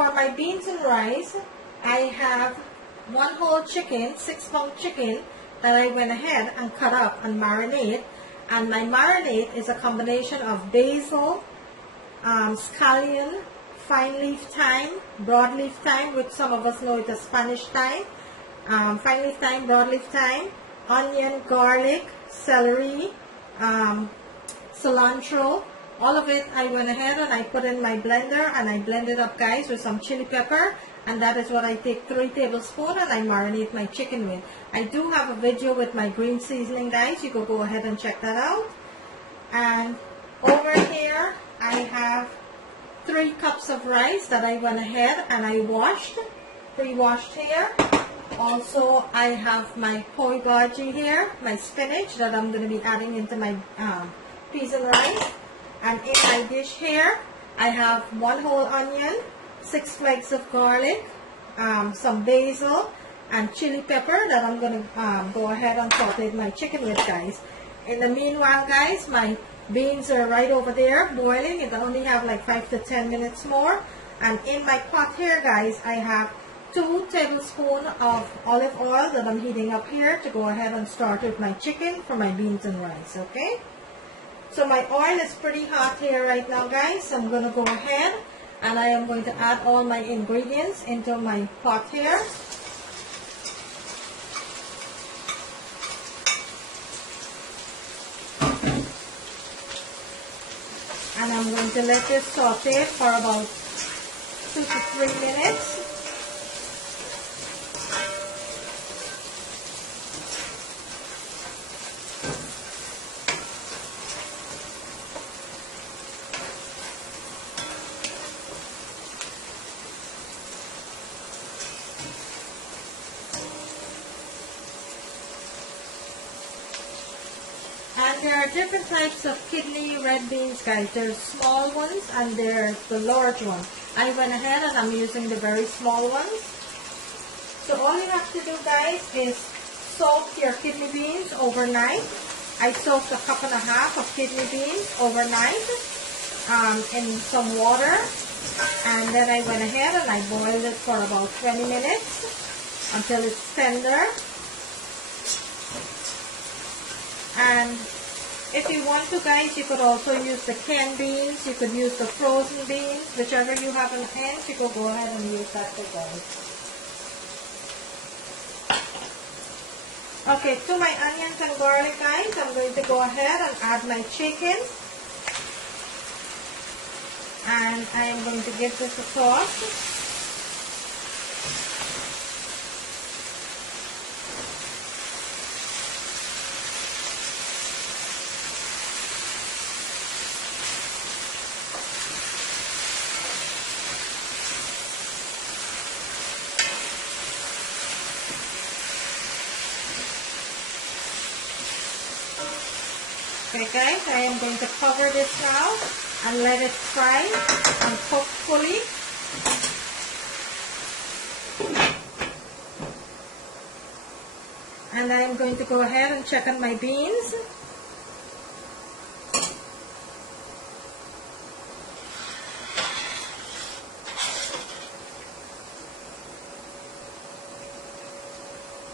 for my beans and rice, I have one whole chicken, 6-pound chicken, that I went ahead and cut up and marinate. And my marinade is a combination of basil, scallion, fine leaf thyme, broadleaf thyme, which some of us know it as Spanish thyme, fine leaf thyme, broadleaf thyme, onion, garlic, celery, cilantro. All of it I went ahead and I put in my blender and I blended up, guys, with some chili pepper, and that is what I take 3 tablespoons and I marinate my chicken with. I do have a video with my green seasoning, guys. You can go ahead and check that out. And over here I have 3 cups of rice that I went ahead and I washed, pre-washed here. Also, I have my poi bhaji here, my spinach that I'm going to be adding into my peas and rice. And in my dish here, I have 1 whole onion, 6 flakes of garlic, some basil, and chili pepper that I'm going to go ahead and saute my chicken with, guys. In the meanwhile, guys, my beans are right over there boiling. It only have like 5 to 10 minutes more. And in my pot here, guys, I have 2 tablespoons of olive oil that I'm heating up here to go ahead and start with my chicken for my beans and rice, okay? So my oil is pretty hot here right now, guys. So I'm going to go ahead and I am going to add all my ingredients into my pot here. And I'm going to let this saute for about 2 to 3 minutes. And there are different types of kidney red beans, guys. There's small ones and there's the large ones. I went ahead and I'm using the very small ones. So all you have to do, guys, is soak your kidney beans overnight. I soaked 1.5 cups of kidney beans overnight in some water. And then I went ahead and I boiled it for about 20 minutes until it's tender. And if you want to, guys, you could also use the canned beans. You could use the frozen beans. Whichever you have in hand, you could go ahead and use that too, guys. Okay, to my onions and garlic, guys, I'm going to go ahead and add my chicken. And I am going to give this a toss. Okay, guys, I am going to cover this now and let it fry and cook fully. And I am going to go ahead and check on my beans.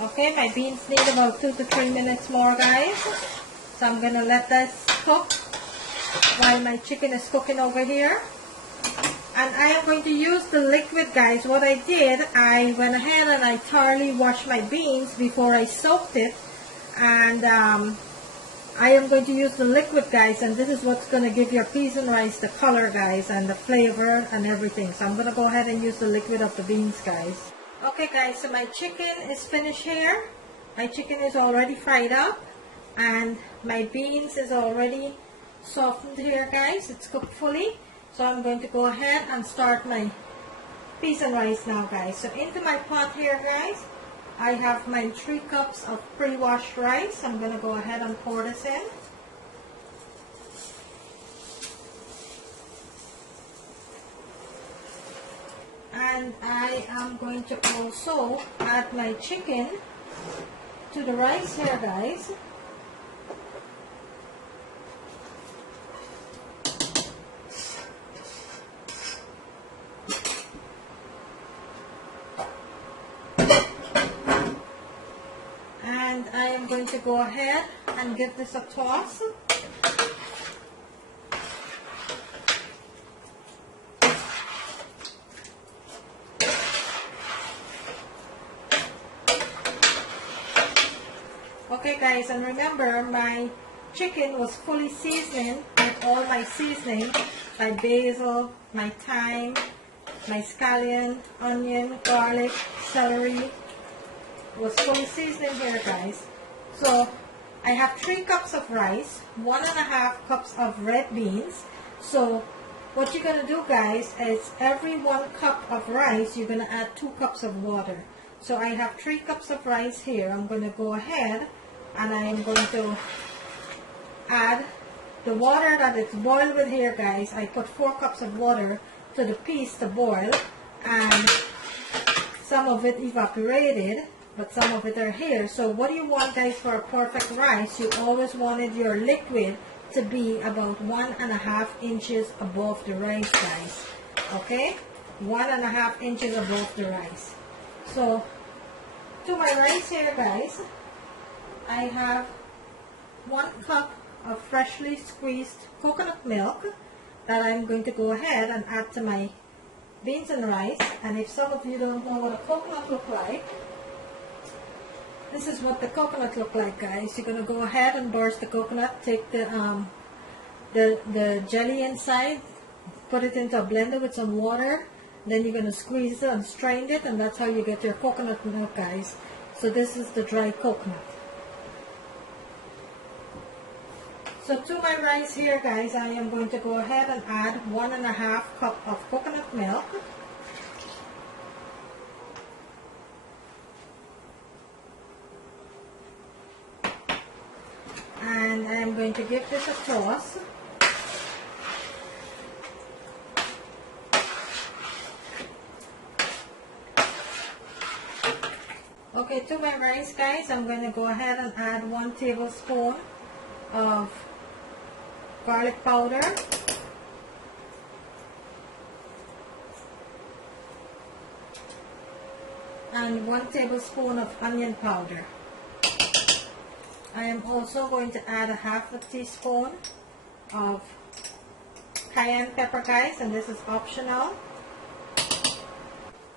Okay, my beans need about 2 to 3 minutes more, guys. So I'm going to let this cook while my chicken is cooking over here. And I am going to use the liquid, guys. What I did, I went ahead and I thoroughly washed my beans before I soaked it. And I am going to use the liquid, guys. And this is what's going to give your peas and rice the color, guys, and the flavor and everything. So I'm going to go ahead and use the liquid of the beans, guys. Okay, guys, so my chicken is finished here. My chicken is already fried up. And my beans is already softened here, guys. It's cooked fully. So I'm going to go ahead and start my peas and rice now, guys. So into my pot here, guys, I have my 3 cups of pre-washed rice. I'm going to go ahead and pour this in. And I am going to also add my chicken to the rice here, guys. I am going to go ahead and give this a toss. Okay guys, and remember my chicken was fully seasoned with all my seasoning, my basil, my thyme, my scallion, onion, garlic, celery. It was fully seasoned here guys. So I have 3 cups of rice, 1.5 cups of red beans. So what you're going to do guys is every 1 cup of rice you're going to add 2 cups of water. So I have 3 cups of rice here. I'm going to go ahead and I am going to add the water that it's boiled with here guys. I put 4 cups of water to the piece to boil, and some of it evaporated but some of it are here. So what do you want guys for a perfect rice? You always wanted your liquid to be about 1.5 inches above the rice guys. Okay, 1.5 inches above the rice. So to my rice here guys, I have 1 cup of freshly squeezed coconut milk that I'm going to go ahead and add to my beans and rice. And if some of you don't know what a coconut looks like, this is what the coconut look like guys. You're going to go ahead and burst the coconut, take the jelly inside, put it into a blender with some water, then you're going to squeeze it and strain it, and that's how you get your coconut milk guys. So this is the dry coconut. So to my rice here guys, I am going to go ahead and add 1.5 cup of coconut milk. And I am going to give this a toss. Okay, to my rice guys, I'm going to go ahead and add 1 tablespoon of garlic powder, and 1 tablespoon of onion powder. I am also going to add a 1/2 teaspoon of cayenne pepper guys, and this is optional.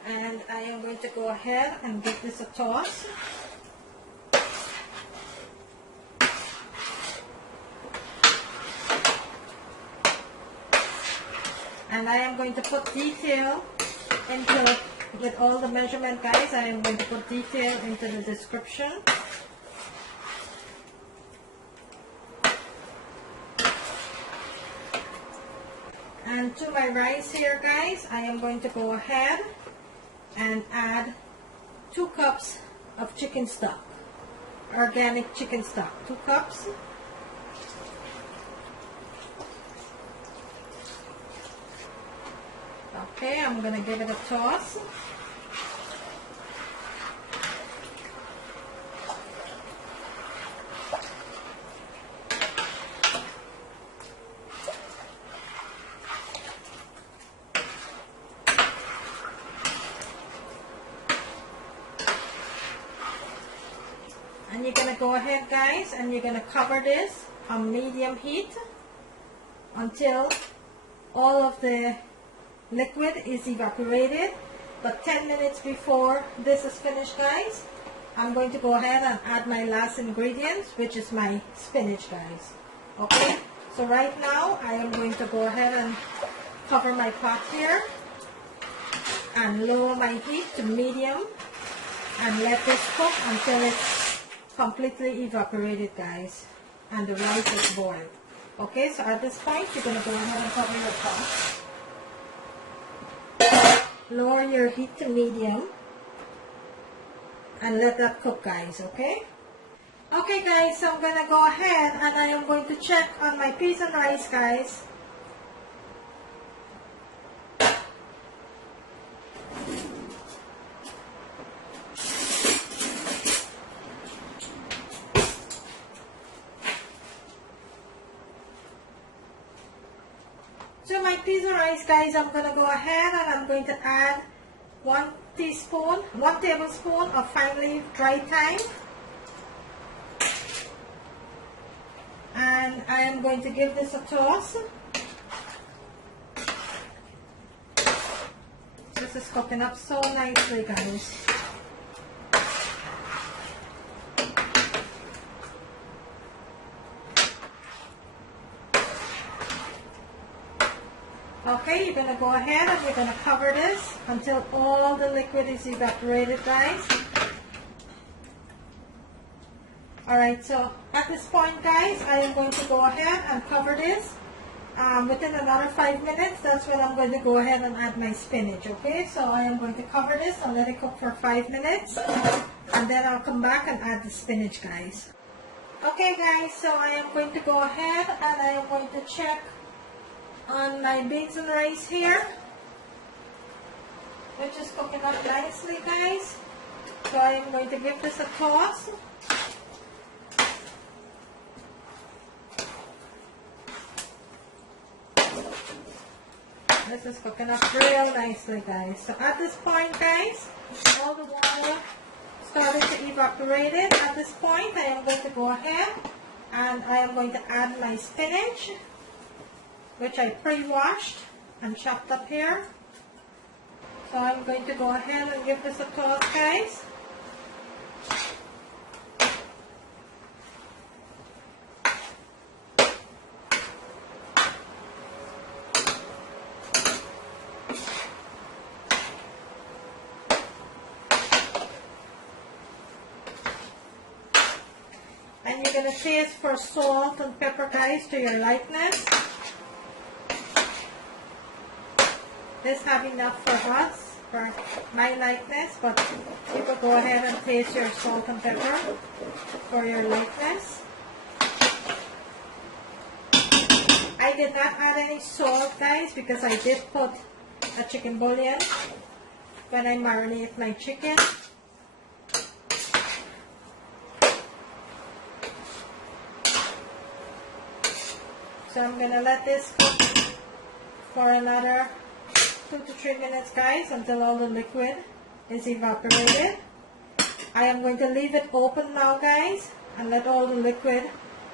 And I am going to go ahead and give this a toss. And I am going to put detail into, with all the measurement guys, I am going to put detail into the description. And to my rice here guys, I am going to go ahead and add 2 cups of chicken stock, organic chicken stock, 2 cups. Okay, I'm going to give it a toss. And you're going to go ahead guys and you're going to cover this on medium heat until all of the liquid is evaporated. But 10 minutes before this is finished guys, I'm going to go ahead and add my last ingredients, which is my spinach guys. Okay, so right now I am going to go ahead and cover my pot here and lower my heat to medium and let this cook until it's completely evaporated guys and the rice is boiled. Okay, so at this point you're going to go ahead and cover your pot. Lower your heat to medium and let that cook guys. Okay, okay guys, so I'm going to go ahead and I am going to check on my peas and rice guys. So my peas and rice guys, I'm going to go ahead and I'm going to add 1 tablespoon of finely dried thyme. and I am going to give this a toss. This is cooking up so nicely, guys. Okay, you're going to go ahead and you're going to cover this until all the liquid is evaporated, guys. Alright, so at this point, guys, I am going to go ahead and cover this. Within another 5 minutes, that's when I'm going to go ahead and add my spinach, okay? So I am going to cover this and let it cook for 5 minutes. And then I'll come back and add the spinach, guys. Okay, guys, so I am going to go ahead and I am going to check on my beans and rice here, which is cooking up nicely, guys. So I am going to give this a toss. This is cooking up real nicely, guys. So at this point, guys, all the water started to evaporate. At this point, I am going to go ahead and I am going to add my spinach, which I pre-washed and chopped up here. So I'm going to go ahead and give this a toss, guys. And you're going to taste for salt and pepper, guys, to your likeness. This have enough for us, for my likeness, but you could go ahead and taste your salt and pepper for your likeness. I did not add any salt, guys, because I did put a chicken bouillon when I marinate my chicken. So I'm going to let this cook for another 2 to 3 minutes, guys, until all the liquid is evaporated. I am going to leave it open now, guys, and let all the liquid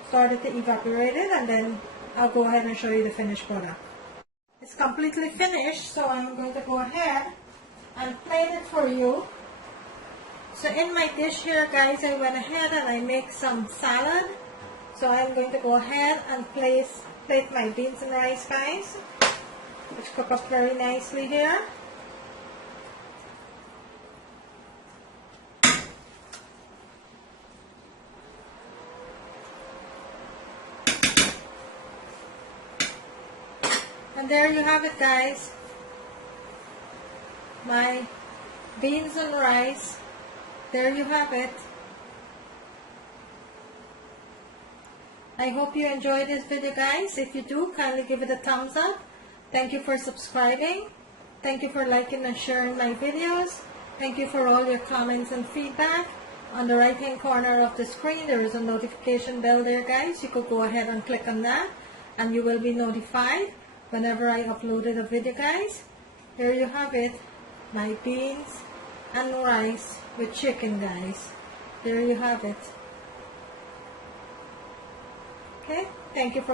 start to evaporate, and then I'll go ahead and show you the finished product. It's completely finished, so I'm going to go ahead and plate it for you. So in my dish here, guys, I went ahead and I make some salad. So I'm going to go ahead and plate my beans and rice, guys, which cook up very nicely here. And there you have it, guys. My beans and rice. There you have it. I hope you enjoyed this video, guys. If you do, kindly give it a thumbs up. Thank you for subscribing. Thank you for liking and sharing my videos. Thank you for all your comments and feedback. On the right hand corner of the screen, there is a notification bell there, guys. You could go ahead and click on that and you will be notified whenever I uploaded a video, guys. Here you have it, my beans and rice with chicken, guys. There you have it. Okay, thank you for